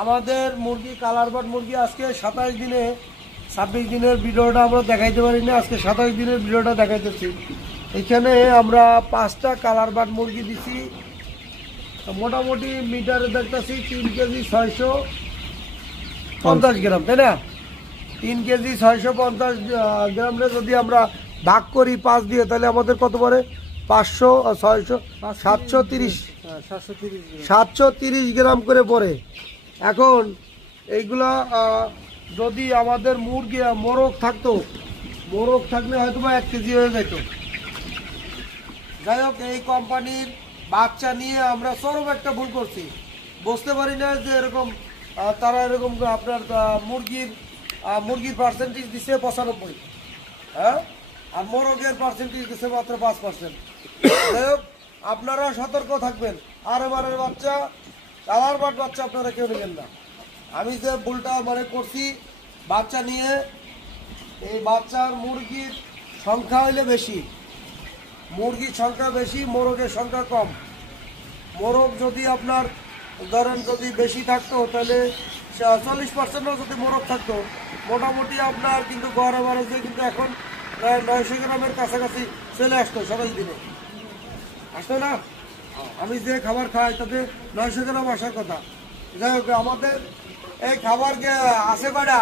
আমাদের মুরগি কালারবাট মুরগি আজকে 27 দিনে 26 দিনের ভিডিওটা আমরা দেখাইতে পারি না, আজকে 27 দিনের ভিডিওটা দেখাইতেছি। এখানে আমরা 5টা কালারবাট মুরগি দিছি, মোটামুটি মিটারে দেখতেছি 3 কেজি 650 গ্রাম, তাই না? 3 কেজি 650 গ্রামে যদি আমরা ভাগ করি 5 দিয়ে, তাহলে আমাদের কত পড়ে? 500 600 730 গ্রাম করে পড়ে। এখন এইগুলা যদি আমাদের মুরগি মোরগ থাকলে হয়তো বা 1 কেজি হয়ে যেত। যাই হোক, এই কোম্পানির বাচ্চা নিয়ে আমরা চরম একটা ভুল করছি। বুঝতে পারি না যে এরকম তারা এরকম আপনার মুরগির পার্সেন্টেজ দিচ্ছে 95, হ্যাঁ, আর মোরগের পার্সেন্টেজ দিচ্ছে মাত্র 5%। যাই হোক, আপনারা সতর্ক থাকবেন। আরএমআরের বাচ্চা, কালারবাট বাচ্চা আপনারা কেউ নেবেন না। আমি যে ভুলটা করছি, বাচ্চা নিয়ে এই বাচ্চার মুরগির সংখ্যা হইলে বেশি, মুরগির সংখ্যা বেশি, মোরগের সংখ্যা কম। মোরগ যদি আপনার ধরেন যদি বেশি থাকতো, তাহলে 40%ও যদি মোরগ থাকতো, মোটামুটি আপনার কিন্তু গড় এভারেজে কিন্তু এখন প্রায় 900 গ্রামের কাছাকাছি চলে আসতো 27 দিনে। আসতো না? আমি যে খাবার খাই তাতে 900 গ্রাম আসার কথা। যাই হোক, আমাদের এই খাবার আছে কয়টা?